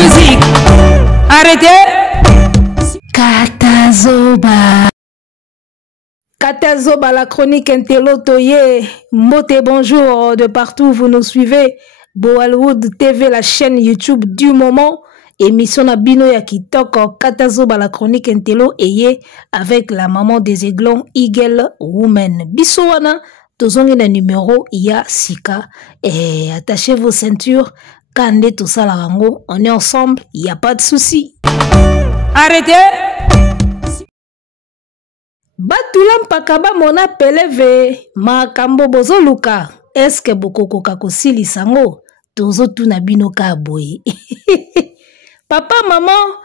musique. Arrêtez. Katazoba, la chronique Intello Toye. Moté, bonjour de partout où vous nous suivez. Boalwood TV, la chaîne YouTube du moment. Émission na bino ya kitoko. Katazoba, la chronique Intello Eye avec la maman des aiglons, Eagle Woman. Bissoana, tozongi na numéro ya Sika. Et attachez vos ceintures. Kande tout ça la rango. On est ensemble, il n'y a pas de souci. Arrêtez. Batulam pakaba mona peleve makambo bozo luka. Est-ce que bokoko kakosili sango tozo tuna bino ka boye. Papa maman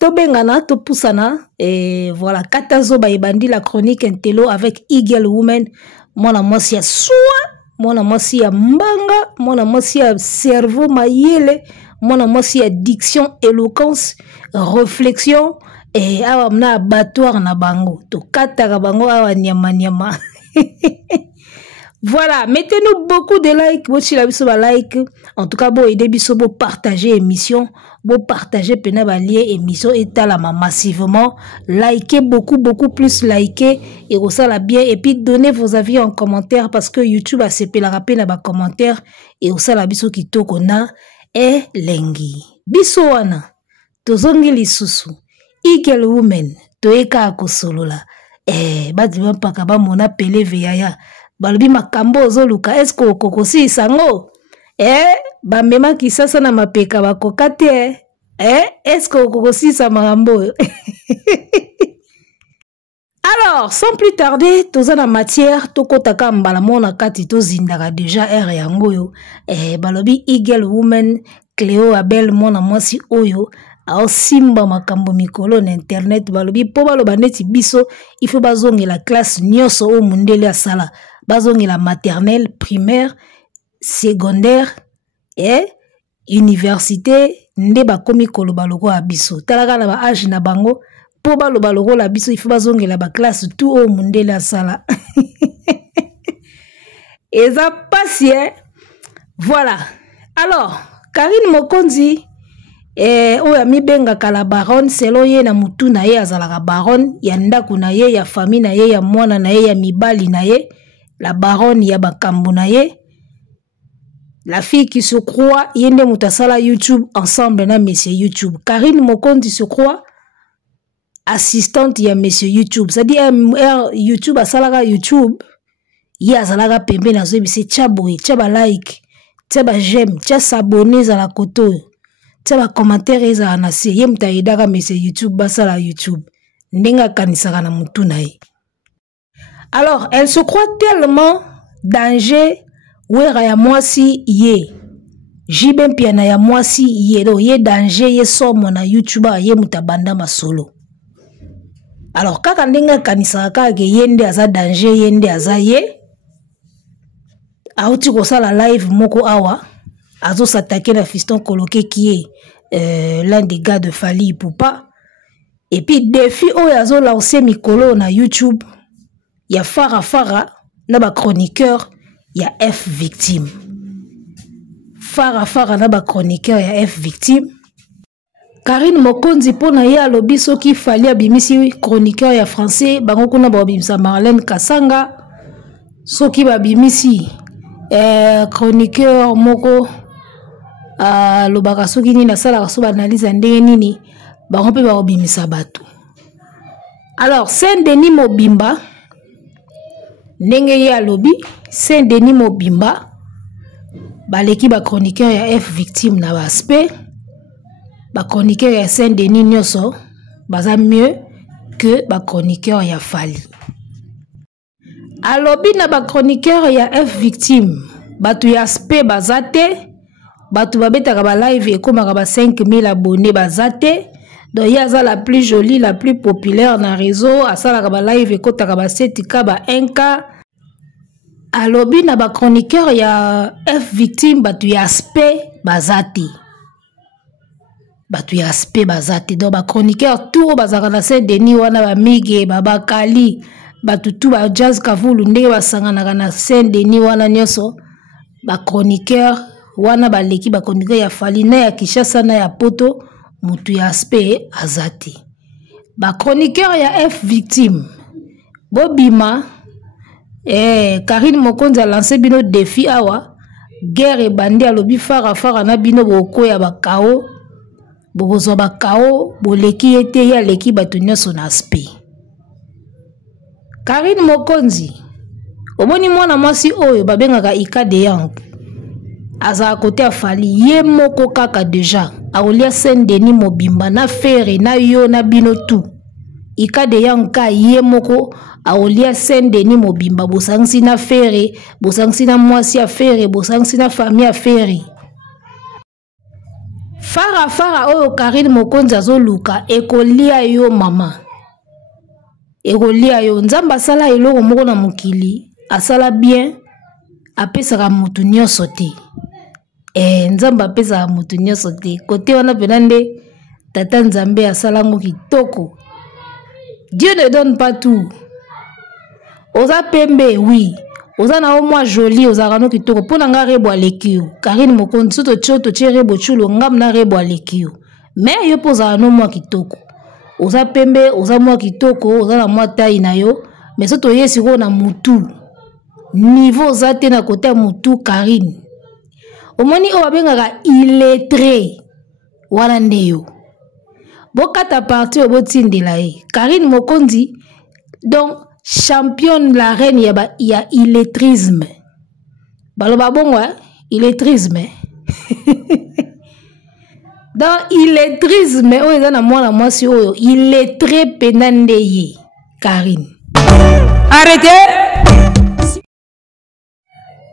tobengana topusana voilà Katazoba ebandi la chronique Intello avec Eagle Woman. Mona mosi ya soa, mona mosi ya mbanga, mona mosi ya cerveau mayele, mona mosi ya diction, éloquence, réflexion. Et awa mna abattoir na bango to kataka bango awa nyama nyama. Voilà, mettez-nous beaucoup de likes, bochi la biso ba like. En tout cas, bo aider biso bo partager émission, bo partager pena ba lien émission et talama massivement, likez beaucoup plus liker et osala bien et puis donnez vos avis en commentaire parce que YouTube a sepé la rapé na ba commentaire et osala biso kitoko na lengi. Biso wana tozongi lisusu. Eagle Woman, toeka akosolola. Badima paka ba mona peleve yaya. Balobi makambo ozoluka, esko okokosi sango? Ba mema kisasa na mapeka bakokate. Esko okokosi sa makambo? Alors, sans plus tarder, toza na matière, tokotaka mbala mona kati tozindaka déjà yango yo. Balobi Eagle Woman, Cléo Abel mona mwasi oyo. Ao simba makambo mikolo na internet balobi po baloba neti biso il faut bazongi la classe nyoso o mundele asala bazongi la maternelle primaire secondaire et université nde bakomi koloba loko ya biso talaka na ba âge na bango po baloba loko la biso il faut bazongi la ba classe tout o mundele asala eza pasi voilà alors Karine Mokonzi oya mibenga kala baronne selo ye na mutu na ye azalaka baronne ya ndaku na ye ya famille na ye ya mwana na ye ya mibali na ye la baronne ya bakambu na ye la fille qui se croit yende mutasala YouTube ensemble na monsieur YouTube. Karine Mokonzi se croit assistante ya monsieur YouTube, c'est-à-dire YouTube asalaka YouTube ya azalaka pembe na zo bise chaboy chaba like chaba j'aime cha s'abonner za la koto. Taba commentaire eza na se ye mutaidaka monsieur YouTube basala YouTube ndenga kanisaka na mutu na ye. Alors elle se croit tellement danger wera ya mwasi ye jibe piana ya mwasi ye do ye danger ye somo na YouTube ye mutabanda masolo. Alors kaka ndenga kanisaka ke yende aza danger yende aza ye auti ko sala live moko awa Azo s'attaquer à Fiston Coloqué qui est l'un des gars de Fali Ipupa. Et puis défi où Azo lancé Mikolo na YouTube. Il y a Farah, naba chroniqueur, il y a F victime. Farah naba chroniqueur, il y a F victime. Karine Mokonzi pona ya lobiso qui Fali abimisi chroniqueur ya français, bango kuna babimisa Marlène Kasanga. Soki babimisi chroniqueur moko lobaka soki nini asala so analyse ndenge nini bango pe ba obimisa bato. Alors Saint-Denis Mobimba ndenge ya lobi Saint-Denis Mobimba baleki ba chroniqueur ya F victime na ba aspect ba chroniqueur ya Saint-Denis nyoso baza mieux que ba chroniqueur ya Fali. Alobi na ba chroniqueur ya F victime batu ya aspect bazate batu babetaka ba live ekomaka ba 5000 abonnés bazate donc yaza la plus jolie la plus populaire na réseau asalaka ba live ekotaka ba 7k ba 1k. Alobi na ba chroniqueur ya F victime batu ya aspect bazate donc ba chroniqueur tout bazaka na Saint-Denis wana ba mige baba kali batu tout ba jazz kavulu ndenge basanganaka na Saint-Denis wana nyoso ba chroniqueur wana baleki ba chroniqueur ya Fally na ya Kishasa na ya Poto mutu ya aspect azati ba chroniqueur ya F victime bobima Karine Mokonzi a lancé bino défi awa guerre bandi alobi fara na bino boko ya bakao bokozwa bakao boleki ete ya leki bato nyonso na aspect Karine Mokonzi omoni mwana mwasi oyo babengaka Ika de Yang aza kote ya Fally ye moko kaka deja aolia Saint-Denis Mobimba na fere na yo na bino tu Ika de Yang ka ye moko aolia Saint-Denis Mobimba bosangisi na fere bosangisi na mwasi ya fere bosangisi na famille ya fere fara oyo Karine Mokonzi azoluka ekolia yo mama ekolia yo nzamba sala eloko moko na mokili asala bien apesaka mutu nyonso te nzamba apesaka mutu nyonso te kote wana pena nde tata nzambe asalango kitoko. Dieu ne donne pas tout. Oza pembe oui oza na omwa joli oza kano kitoko pona nga rebo alekio Karine Mokonzi soto choto che rebo chulo ngam na rebo alekio mais yo poza no mwa kitoko oza pembe oza mwa kitoko oza na mwa tai na yo mais soto yesi ko na mutu niveau za te na kote ya mutu Karine omoni o babengaka illettré wana nde yo bokata parti obotindela ye Karine Mokonzi donc championne la reine ya illettrisme baloba bongo illettrisme dans illettrisme oyo eza na mwana mwasi oyo illettré pena nde ye Karine Arrêtez.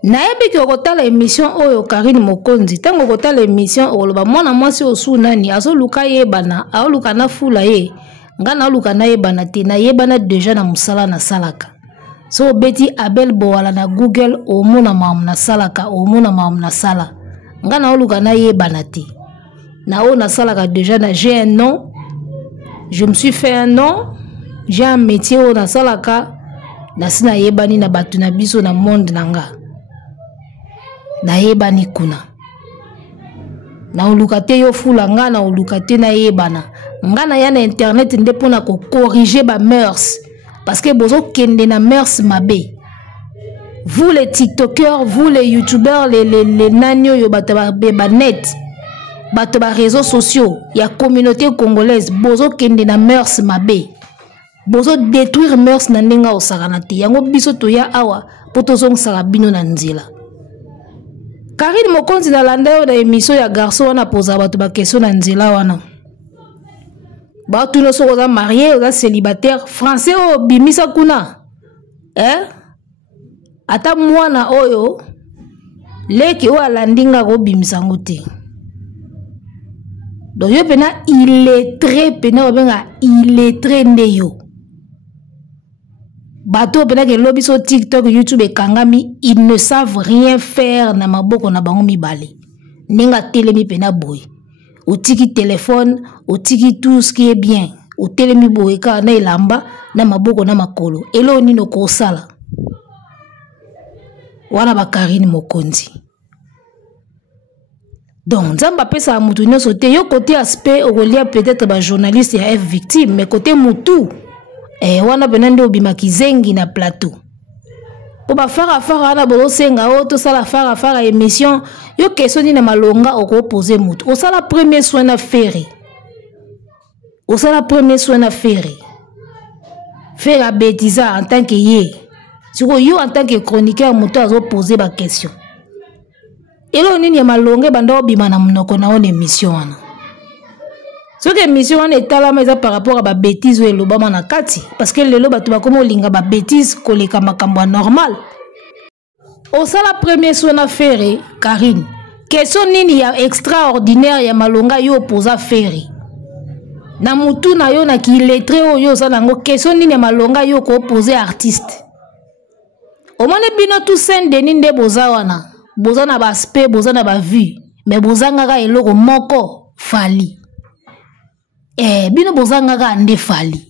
nayebi ki okotala émission oyo Karine Mokonzi tango okotala émission oloba mwana mwasi osu nani azoluka yebana aoluka na fula ye nga na aoluka na yebana te na yebana deja na musala na salaka so beti Abel Bowala na Google omona mamu na salaka omona mamu na sala nga na aoluka na yebana te na o na salaka déjà na j'ai un nom je me suis fait un nom j'ai un métier o na salaka na sina yebani na batu na biso na monde nanga na yebani kuna na olukate yo fula nga na olukate na yebana nga na ya na internet nde pona ko corriger ba mœurs parce que bozo kende na mœurs mabe vous les tiktokers vous les youtubeurs les nanyo yo bata ba net bato ba réseaux sociaux ya communauté congolaise bozo kende na mœurs mabe bozo détruire mœurs na ndenga osakana te yango biso to ya awa poto zongisa bino na nzela Karine Mokonzi na landa yo na émission ya garçon wana posa bato ba question na nzela wana bato no so oza marié oza célibataire français o bimisa kuna ata mwana oyo leki o alandinga ko bimisa ngote donc yo pena illettré pena obenga illettré nde yo bato pena ke lobi so TikTok YouTube ekangami ils ne savent rien faire na maboko na bango mibale ninga telemi pena boy otiki téléphone otiki tout ce qui est bien otelemi boy ka na elamba na maboko na makolo elo nino ko sala wana ba Karine Mokonzi donc nzamba pesa mutu nyonso te yo côté aspect okolia peut-être ba journaliste ya F victime mais côté mutu wana benande obima kizengi na plateau o ba fara na bolo senga o to sala fara émission yo question ni na malonga oko poser mutu o sala premier soin na faire a bêtisa en tant que ye siko yo en tant que chroniqueur mutu azo poser ba question elo nini ya malonge banda obima na munoko na on émission wana ce que émission wana etalama eza par rapport à ba bêtise o lobama na kati parce que lelo bato bakoma olinga ba bêtise koleka makambo normal o sala premier soin na faire Karine question nini ya extraordinaire ya malonga yo posa faire na mutu na yo na ki lettré oyo sala ngo question nini ya malonga yo ko poser artiste o mone bino tout Saint-Denis nde boza wana boza na ba aspect boza na ba vue mais bozanga ka eloko moko Fally bino bozanga ka nde Fally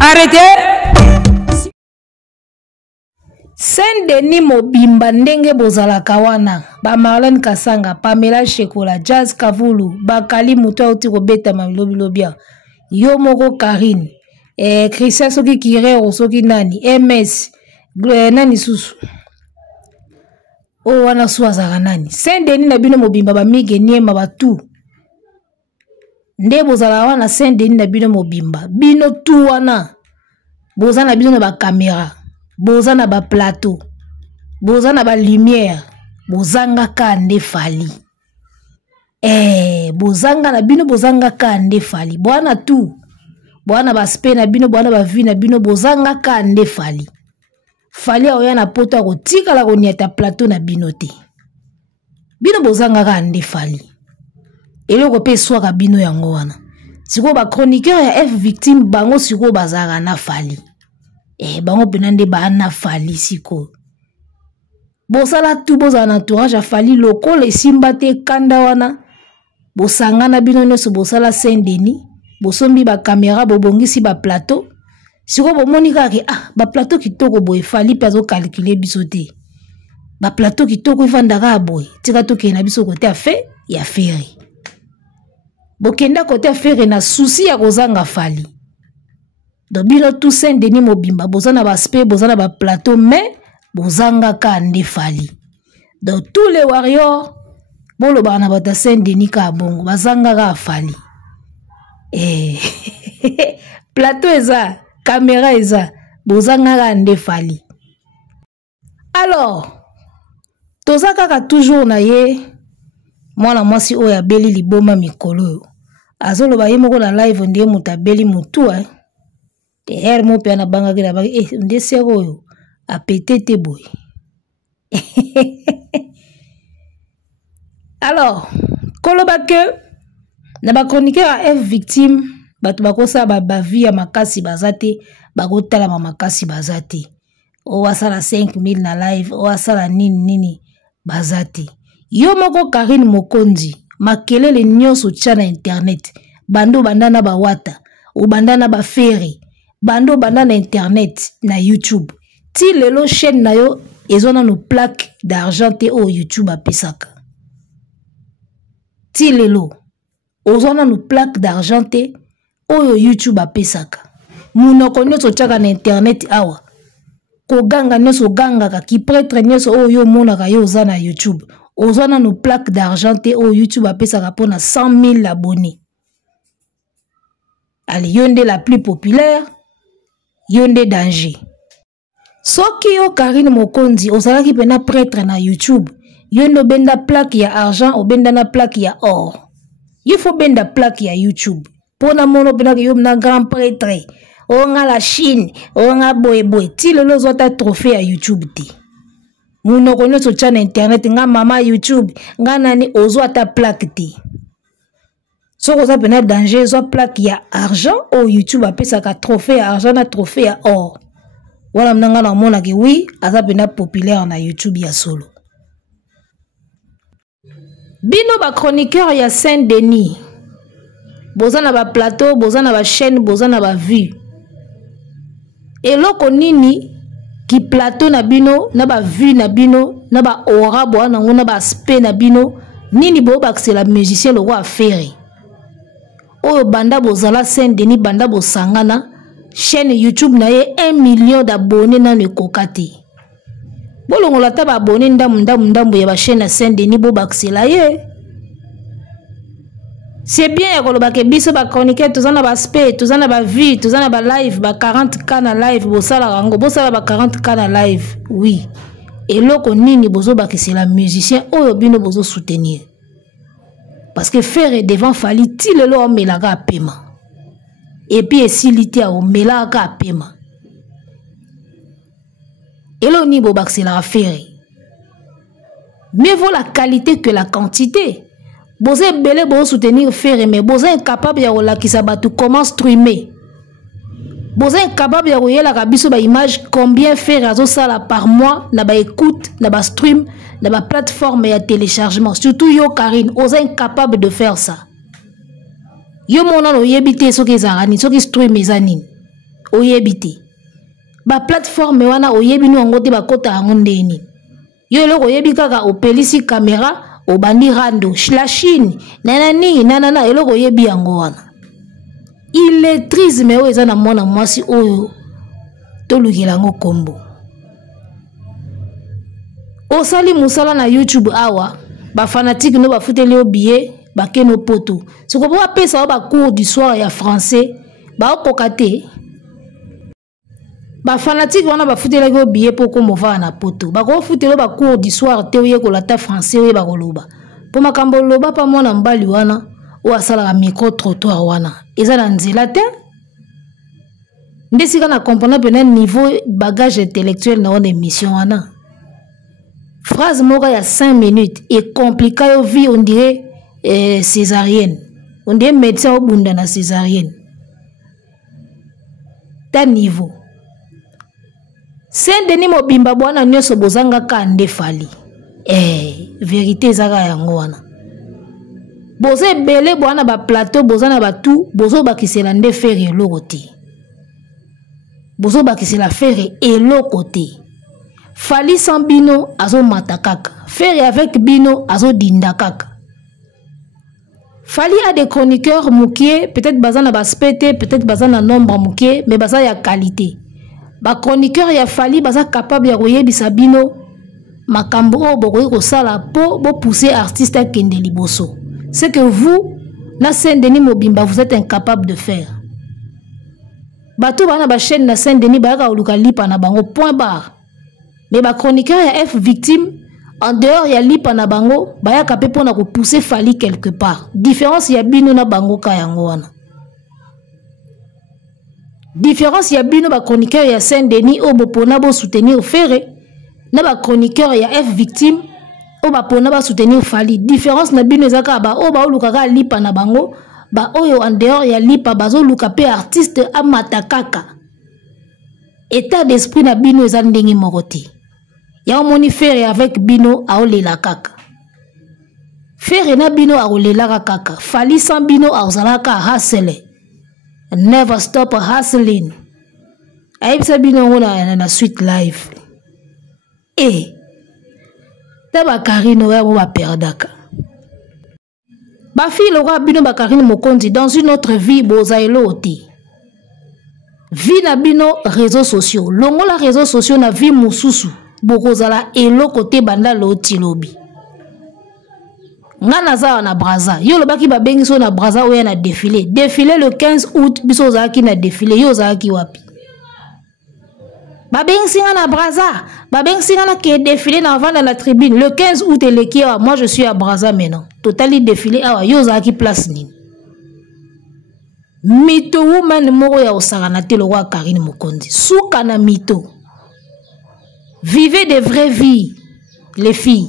Arrêtez. Saint-Denis mobimba ndenge bozalaka wana ba Marlène Kasanga, Pamela Shekola, Jazz Kavulu, Bakali muto auti kobeta mabilobia. Yo moko Karine, Christian soki Kirero soki nani, MS, nani susu. O wana suazaka nani. Saint-Denis na bino mobimba ba mige niema batu. Nde bozala wana Saint-Denis na bino mobimba. Bino tu wana. Boza na bino na ba caméra. Boza na ba plateau. Boza na ba lumière. Bozanga ka nde fali. Bozanga na bino bozanga ka nde fali. Bwana tu. Bwana ba spe na bino bwana ba vi na bino bozanga ka nde fali. Fali oya na poto ko tika la ko niata plateau na bino te. Bino bozanga ka nde fali. Eloko pe swaka bino yango wana. Siko ba chroniqueur ya F victime bango siko bazaka na fali. Bango penande ba na fali siko. Bosala tu boza na entourage a fali loko le simba te kanda wana. Bosanga na bino nyonso bosala Saint-Denis. Bosombi ba caméra bobongisi ba plateau. Siko bomoni kaka ba plateau kitoko boye fali pe azo calculer biso te. Ba plateau kitoko ifandaka boye. Tika toke na biso kote a fe ya feri. Bokenda kote a feri na souci ya kozanga fali. Donc bino tout Saint-Denis mobimba bozana ba spe bozana ba plateau mais bozanga ka nde fali. Donc tous les warriors bolo bana bata Saint-Denis ka bongo bazanga ka fali. Plateau eza, caméra eza, bozanga ka nde fali. Alors, toza kaka toujours na ye mwana mwasi oyo abeli liboma mikolo. Azoloba ye moko na live ndiye mutabeli mutu her mo pe na banga kila bagi ndiye sero oyo apetete boy. Alors, koloba ke na ba chroniqueur a F victime batu bakosa ba vie ya makasi bazate bakotala makasi bazate. O wasala 5000 na live o wasala nini bazate. Yo moko Karine Mokonzi makelele nyonso tia na internet bando bandana ba wata ou bandana ba feri bando bandana internet na YouTube ti lelo chaîne na yo ezona no plaque d'argent te o YouTube apesaka ti lelo ozona no plaque d'argent te o YouTube apesaka munoko nyonso tiaka na internet awa ko ganga nyonso ganga ki prêtre nyonso o yo monaka yo oza na YouTube ozana no plaque d'argent te o YouTube apesaka pona 100 000 abonnés. Allez, yonde la plus populaire, yonde danger. Soki yo Karine Mokonzi ozalaki pena prêtre na YouTube, yonde benda plaque ya argent o benda na plaque ya or. Il faut benda plaque ya YouTube. Pona mono pena yo na grand prêtre, o nga la Chine, o nga boy ti lelo zota trophée ya YouTube te. Muno kono so chana internet nga mama YouTube nga nani ozo ata plaque te. So koza pena danger zo plaque ya argent o YouTube apesa ka trophée ya argent na trophée ya or. Wala mnanga na mona ki oui aza pena populaire na YouTube ya solo. Bino ba chroniqueur ya Saint-Denis. Bozana ba plateau, bozana ba chaîne, bozana ba vue. Eloko nini ki plateau na bino, na ba vue na bino, na ba aura bo na ngona ba aspect na bino, nini bo ba c'est la musicien le roi faire. Oyo banda bozala Saint-Denis banda bosangana, chaîne YouTube na ye 1 million d'abonnés na le kokate. Bolongola ta ba abonné ndambu ya ba chaîne Saint-Denis bo ba c'est la ye. C'est bien ya koloba ke biso ba chroniqueur tozana ba aspect, tozana ba vie, tozana ba live, ba 40K na live, bosala rango, bosala ba 40K na live. Oui. Et loko nini bozo ba ke c'est la musicien oyo bino bozo soutenir. Parce que faire devant fali ti lelo o melaga paiement. Et puis esilité o melaga paiement. Et lo ni bo ba c'est la faire. Mieux vaut la qualité que la quantité. Vous êtes belé pour soutenir faire, mais vous êtes incapable de la kisabatu comment streamer. Vous êtes incapable de voir la rabiso ba image combien faire azo sala par mois na ba écoute, na ba stream, na ba plateforme et téléchargement. Surtout yo Karine, vous êtes incapable de faire ça. Yo mona no yebite so ki zarani, so ki stream ezani. O yebite. ba plateforme wana oyebi no ngote ba kota yango ndeni yo eloko oyebi kaka opelisi caméra obandi rando la Chine nanana eloko oyebi yango wana illettrisme oyo eza na mwana mwasi oyo tolukela yango kombo osali musala na YouTube awa ba fanatique no bafuteli yo billet bakeno poto soko ba pesa ba cours du soir ya français ba okokate ba fanatique wana bafuteli yo billet poko mova na poto ba ko futelo ba cours du soir te oye kolata français oye ba koloba po makambo loba pa mwana mbali wana o asala ka micro trottoir wana eza na nzela te ndesika na comprendre pena niveau bagage intellectuel na on émission wana phrase moko ya 5 minutes et compliqué yo vie on dirait césarienne on dirait médecin obunda na césarienne ta niveau Saint-Denis Mobimba bwana nyoso bozanga ka ndefali vérité ezaka yango wana boze belé bwana ba plateau bozana ba tout bozo bakisela nde faire eloko te bozo bakisela faire eloko te Fali sans bino azo matakaka faire avec bino azo dinda kaka Fali a des chroniqueurs moukié peut-être bazana ba spété peut-être bazana nombre moukié mais baza ya qualité ba chroniqueur ya Fali baza capable ya koyebisa bino makambo o bokoyi kosala po bo pousser artiste à kende liboso c'est que vous na Saint-Denis Mobimba vous êtes incapable de faire bato bana ba chaîne na Saint-Denis ba ka oluka lipa na bango point barre mais ba chroniqueur ya F victime en dehors ya lipa na bango ba ya kapé pona ko pousser Fali quelque part différence ya bino na bango ka yango wana différence ya bino ba chroniqueur ya Saint-Denis o bopona bo soutenir Ferré na ba chroniqueur ya F victime o ba pona ba soutenir Fali différence na bino ezaka ba o ba oluka ka lipa na bango ba oyo en dehors ya lipa bazo luka pe artiste amatakaka état d'esprit na bino eza ndenge mokoti ya omoni Ferré avec bino aolela kaka Ferré na bino aolela kaka Fali sans bino aozalaka hustle never stop hustling aibisa bino na suite live taba Karine ya ba perdaka ba fille aura bino ba Karine Mokonzi dans une autre vie bozaelo oti vie na bino réseaux sociaux longo la réseaux sociaux na vie mususu bokozala elo côté banda loti lobi ngana za na Braza yo lobaki ba bengi so na Braza oya na défilé le 15 août biso zaki na défilé yo zaki wapi ba bengi singa na Braza ba bengi singa na ke défilé na vanda la tribune le 15 août eleki moi je suis à Braza maintenant totally défilé awa yo zaki place nini mito woman moko ya osaka na te lokwa Karine Mokonzi suka na mito vivez des vraies vies les filles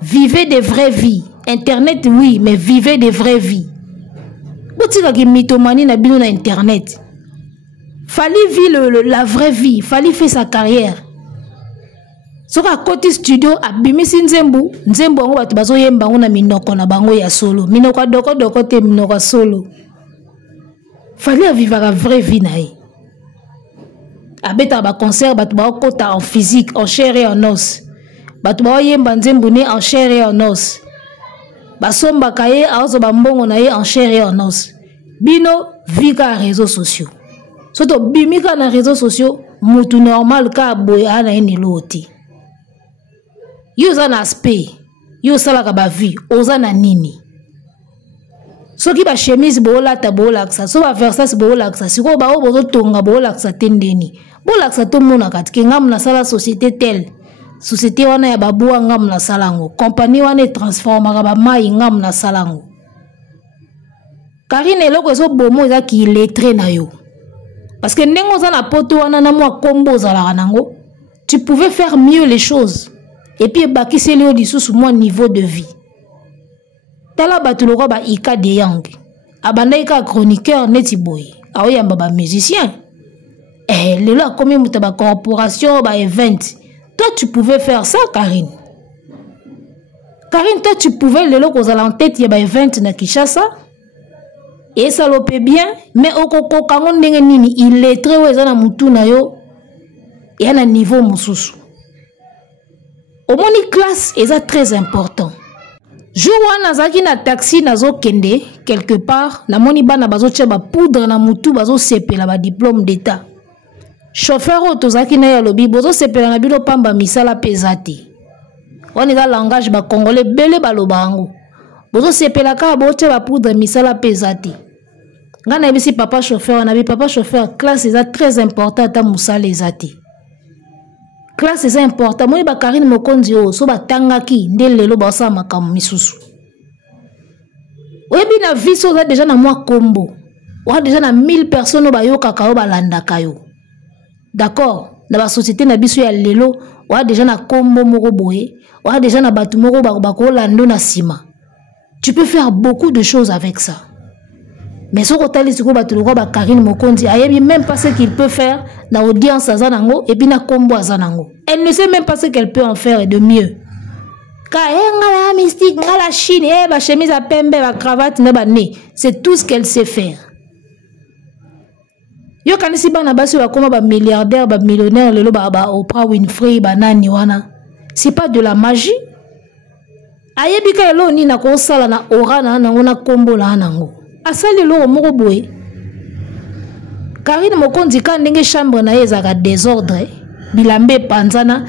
vivez des vraies vies internet oui mais vivez des vraies vies botika ki mitomani na bino na internet Fali vit la vraie vie Fali fait sa carrière soka côté studio abimisi nzembo ngo batu bazoyemba ngo na minoko na bango ya solo minoko doko te minoko solo Fali vivre la vraie vie na ye abeta ba concert batu ba kota en physique en chair et en os batu ba yemba nzembo ne en chair et en os basomba kaye azo ba mbongo na ye en chair et en os bino vika réseaux sociaux soto bimika na réseaux sociaux mutu normal ka boye ana ene loti yo za na aspect yo sala ka ba vie oza na nini soki ba chemise bolata bolaksa so ba versas bolaksa siko ba obozo tonga bolaksa tendeni bolaksa to mona katike ngam na sala société telle société wana ya babuwa ngam na salango compagnie wana transformaka ba mai ngam na salango Karine eloko zo bomo eza ki lettré na yo parce que ndengo za na poto wana na mwa kombo za nango tu pouvais faire mieux les choses et puis bakiseli yo lisusu mwa niveau de vie tala batu loko ba Ika de Yang abanda Ika chroniqueur neti boy aoyamba ba musicien lelo akomi muta ba corporation ba event toi tu pouvais faire ça Karine toi tu pouvais lelo kozala en tête ya ba event na Kinshasa et ça l'opé bien mais okoko kango ndenge nini il est très weza na mutu na yo et à un niveau mosusu. Au moni classe est très important. Jour où nazaki na taxi nazo kende quelque part na moni bana bazo tia ba poudre na mutu bazo sepela ba diplôme d'état. Chauffeur otozaki na ya lobi bozo sepela na bilo pamba misala pesati. On est dans langage ba congolais belé balobango. Bozo sepela ka bo tia ba poudre misala pesati. Ngana bisi papa chauffeur na bi papa chauffeur classe est très important ta musala ezati. Classe est important. Moi, Karine Mokonzi so batangaki ndelelo ba sa makambo misusu. Oyebi na vie so déjà na moi combo. Wa déjà na 1000 personnes ba yo kakao ba landa kayo. D'accord? Na ba société na biso ya lelo, wa déjà na combo moko boye, wa déjà na batu moko ba ko lando na sima. Tu peux faire beaucoup de choses avec ça. Mais ce que tu as Karine Mokonzi, elle ne sait même pas ce qu'il peut faire dans l'audience azanango et puis na combo azanango. Elle ne sait même pas ce qu'elle peut en faire de mieux. Car elle a la mystique, elle a la chine, elle a chemise à pembe, la cravate, c'est tout ce qu'elle sait faire. Yo kanisi bana basi ba koma ba milliardaire, ba millionnaire, lelo ba Oprah Winfrey, ba nani wana. C'est pas de la magie. Ayebika elo ni na ko sala na ora na ngona combo la nango. Asali lo moko boye. Karine Mokonzi ka ndenge chambre na ezaka désordre, bilambe panzana,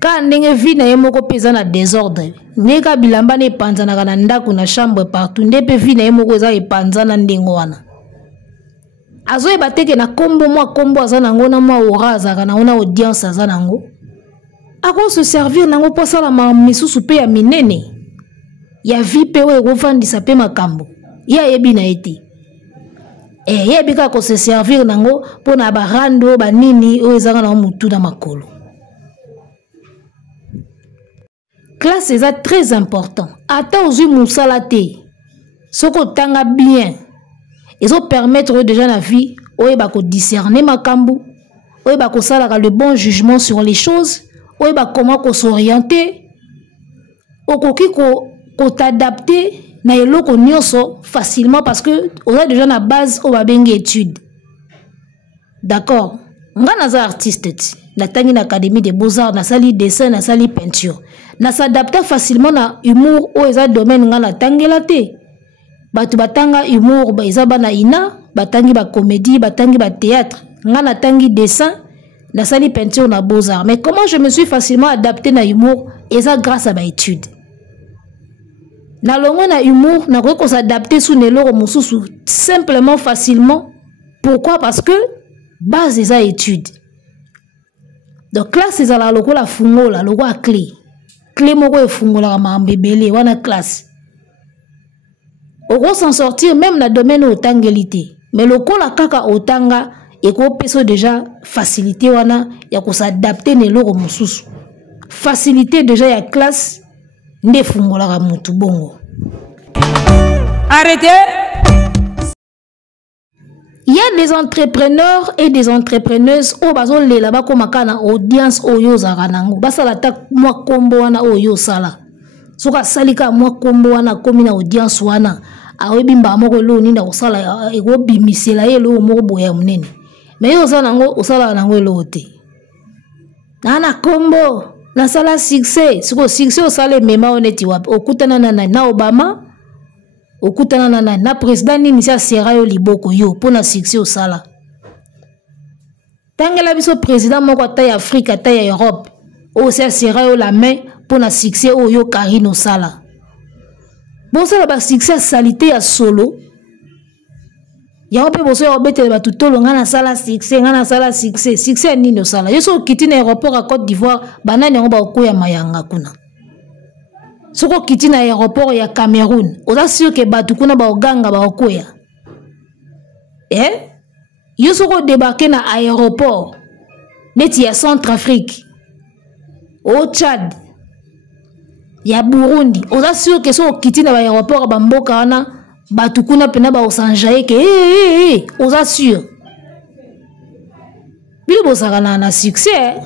ka ndenge vie na ye moko peza na désordre. Neka bilamba ne panzana kana ndako na chambre partout, ndepe vie na ye moko eza epanzana ndengo wana. Azoye bateke na kombo mwa kombo azanango na mwa ora azaka na ona audience azanango. Ako se servir nango po sala ma misusu pe ya minene. Ya vie pe we rovandisa pe makambo. Ya yebi na eti. Yebi ka ko se servir nango po na barando banini o ezanga na mutu na makolo. Classe est très important. Ata ozu musala te. Soko tanga bien. Ils ont permettre déjà la vie o ba ko discerner makambo. O ba ko sala le bon jugement sur les choses. O ba comment ko s'orienter. O koki ko t'adapter na eloko nyonso facilement parce que on a déjà la base au babengi étude. D'accord. Nga naza artiste ti. Na tangi na académie des beaux-arts, na sali dessin, na sali peinture. Na s'adapter facilement na humour au eza domaine nga na tangela te. Batu batanga humour ba eza bana ina, batangi ba comédie, batangi ba théâtre. Nga na tangi dessin, na sali peinture na beaux-arts. Mais comment je me suis facilement adapté na humour eza grâce à ba étude. Na longo na humour, na ko s'adapter sous neloro mususu simplement facilement. Pourquoi? Parce que base eza étude. Donc classe eza la loko la fungola, loko a clé. Clé moko e fungola ma mbebele wana classe. Oko s'en sortir même na domaine otangélité. Mais loko la kaka otanga et ko peso déjà facilité wana ya ko s'adapter neloro mususu. Facilité déjà ya classe. Nde fungola ka mutu bongo. Arrêtez. Il y a des entrepreneurs et des entrepreneuses au bazo le là-bas comme kana audience oyo zaranango. Basala ta mwa kombo wana oyo sala. Soka salika mwa kombo wana komi na audience wana. Awebi mba moko lo ninda osala ego bimisela ye lo moko boya munene. Mais yo sala nango osala nango lo te. Nana kombo na sala succès, siko succès osale mema oneti wapi okutana na Obama, okutana na président nini sia sera yo liboko yo pona succès osala. Tangela biso président moko ta ya Afrique ta ya Europe, o sia sera yo la main pona succès o yo Karine osala. Bon ça ba succès salité ya solo. Ya ope boso ya obete ba tutolo ngana sala succès ngana sala succès nini osala yeso kiti na aéroport à Côte d'Ivoire banani ngo ba okoya mayanga kuna soko kiti na aéroport ya Cameroun oza sûr que batu kuna ba oganga ba okoya yeso ko débarquer na aéroport neti ya Centrafrique au Tchad ya Burundi oza sûr que so kiti na aéroport ba mboka wana batukuna pena ba osanjaye ke aux assure bibo sakana na succès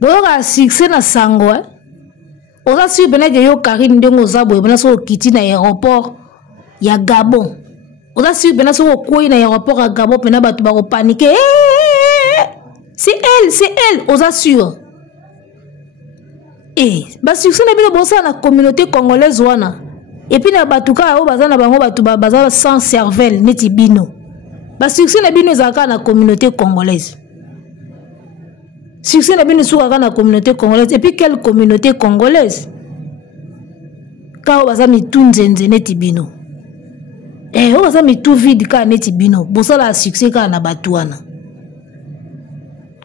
boka succès na sango aux assure pena ke yo Karine ndengo zabo pena so kiti na aéroport ya Gabon Oza sûr pena so ko na aéroport à Gabon pena batu ba ko paniquer. C'est elle, oza sûr. Ba succès na bino bosa na communauté congolaise wana. Et puis na batuka o baza na bango batu baza sans cervelle neti bino. Ba succès na bino ezaka na communauté congolaise. Succès na bino soukaka na communauté congolaise. Et puis quelle communauté congolaise? Ka o baza mitu nzenze neti bino. O baza mitu vide ka neti bino. Bosa la succès ka na batu wana.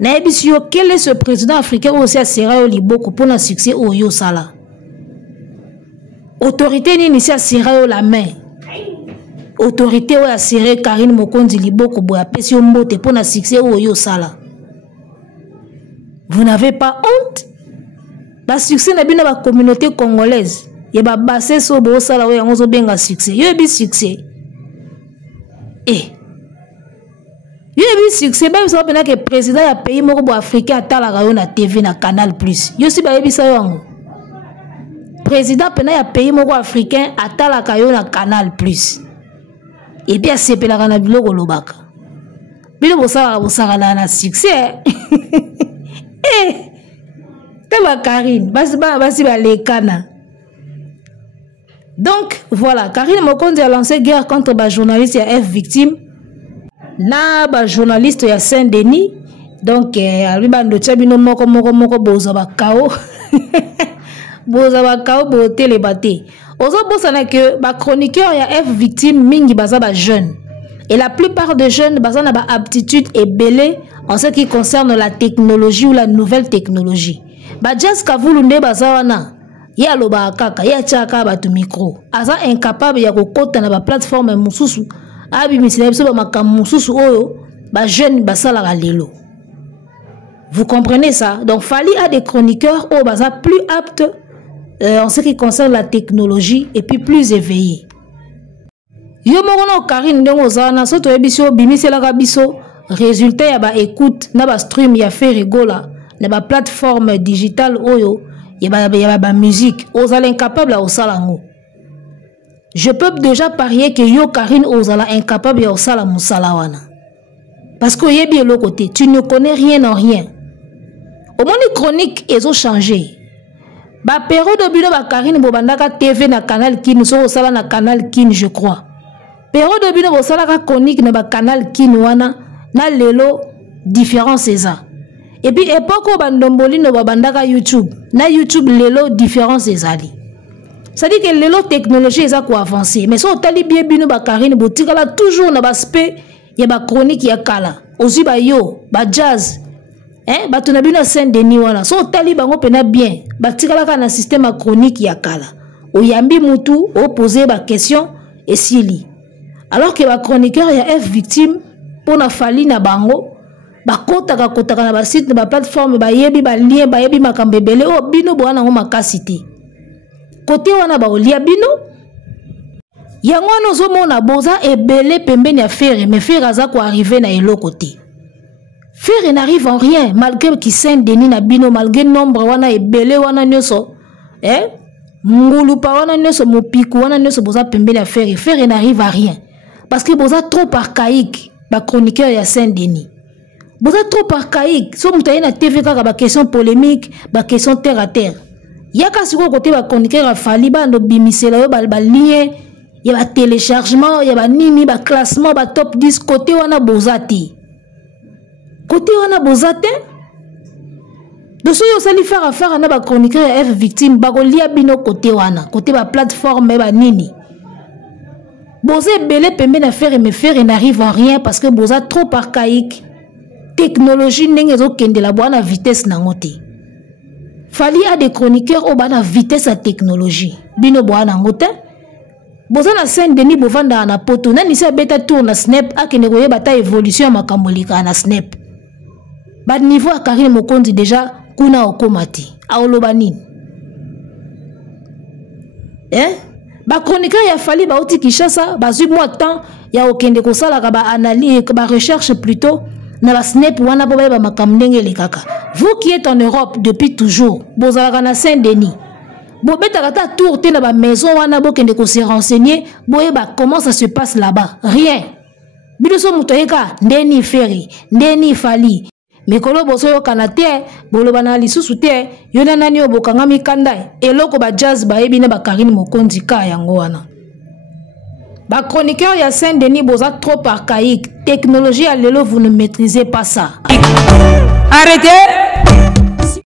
Na ebisi yo quel est ce président africain aussi a serra yo liboko pour na succès o yo sala? Autorité ni si a serra yo la main. Autorité o a serré Karine Mokonzi liboko boya pesi yo mbote pour na succès o yo sala. Vous n'avez pas honte? Ba succès na bino ba communauté congolaise. Ye ba basse so bo sala o yango zo benga succès. Yo bi succès. Yo bi succès ba so pena que président ya pays moko bo africain atala ka yo na TV na Canal Plus. Yo si ba yebisa yo yango. Président pena ya pays moko africain atala ka yo na Canal Plus. Et puis asepela kana biloko lobaka. Bilo bo sala na succès. Teba Karine, basi ba lekana. Donc voilà, Karine Mokonzi a lancé guerre contre les journalistes et F victimes. Na ba journaliste ya Saint-Denis. Donc aliba ndo tchabino moko boza ba kao. Boza ba kao bo télébate. Ozo bosana que ba chroniqueur ya F victime mingi baza ba jeune. Et la plupart des jeunes baza na ba aptitude et belé en ce qui concerne la technologie ou la nouvelle technologie. Ba jazz kavulu nde baza wana. Ya loba kaka, ya chaka batu micro. Aza incapable ya kokota na ba plateforme mususu. Abi misina biso ba makam mususu oyo ba jeune basala la lelo. Vous comprenez ça? Donc Fally a des chroniqueurs au baza plus aptes en ce qui concerne la technologie et puis plus éveillés. Yo mokono Karine ndongo zana soto ebiso bimisela ka biso résultat ya ba écoute na ba stream ya fait rigola na ba plateforme digitale oyo ya ba musique ozala incapable à osalango. Je peux déjà parier que yo Karine ozala incapable à osala musala wana. Parce que yebi de l'autre côté, tu ne connais rien en rien. Au moins les chroniques elles ont changé. Ba période de bilo ba Karine bobandaka TV na canal Kin so osala na canal Kin je crois. Période de bilo osala ka chronique na ba canal Kin wana na lelo différence eza. Et puis époque au bandomboli no babandaka YouTube. Na YouTube lelo différence ezali. Ça dit que lelo technologie eza ko avancer. Mais so tali bien bino ba Karine botikala toujours na ba spé ya ba chronique ya kala. Ozi ba yo, ba jazz. Ba tunabina Saint-Denis wana. So tali bango pena bien. Ba tikala ka na système chronique ya kala. Oyambi mutu o poser ba question et sili. Alors que ba chroniqueur ya F victime pour na Fally na bango ba kota na ba site na ba plateforme ba yebi ba lien ba yebi makambebele o bino bwana ngo makasité. Côté wana ba olia bino yango wana ozomona boza ebele pembeni ya Ferre mais Ferre aza ko arriver na elo côté. Ferre n'arrive en rien malgré qui Saint-Denis na bino malgré nombre wana ebele wana nyoso ngulupa wana nyoso mopiku wana nyoso boza pembeni ya Ferre. Ferre n'arrive à rien parce que boza trop archaïque ba chroniqueur ya Saint-Denis. Boza trop archaïque so mutaye na TV kaka ba question polémique ba question terre à terre. Yaka siko côté ba chroniqueur ya Fally ba ndo bimisela yo ba lien ya ba téléchargement ya ba nini ba classement ba top 10 côté wana bozati. Côté wana bozate de so yo sali faire affaire na ba chroniqueur ya F victime ba ko lia bino côté wana côté ba plateforme ba nini. Boza belé pembe na faire mais faire n'arrive en rien parce que boza trop archaïque. Technologie ndenge zo kende la boana vitesse na ngote. Fally a des chroniqueurs au bana vitesse à technologie. Bino boana ngote. Boza na Saint-Denis bovanda na poto nani sa beta tour na Snap akene koye bata évolution makambolika na Snap. Ba niveau à Karine Mokonzi déjà kuna okomati. Aoloba nini? Ba chroniqueur ya Fally ba oti Kinshasa ba zu moi temps ya okende ko sala ka ba analyse ba recherche plutôt na ba Snap wana bo ba makamndenge le kaka. Vous qui êtes en Europe depuis toujours, bozalaka na Saint-Denis. bobetaka ta tour te na ba maison wana bokende ko se renseigner boyeba comment ça se passe là-bas. Rien. Bidoso mutoyeka ndeni feri, ndeni fali. Mikolo boso yo kanate, boloba na lisusu te, yona nani obokanga mikanda. Eloko ba jazz ba yebi na ba Karine Mokonzi ka yango wana. Ba chroniqueur ya Saint-Denis boza trop archaïque. Technologie à l'élo, vous ne maîtrisez pas ça. Arrêtez.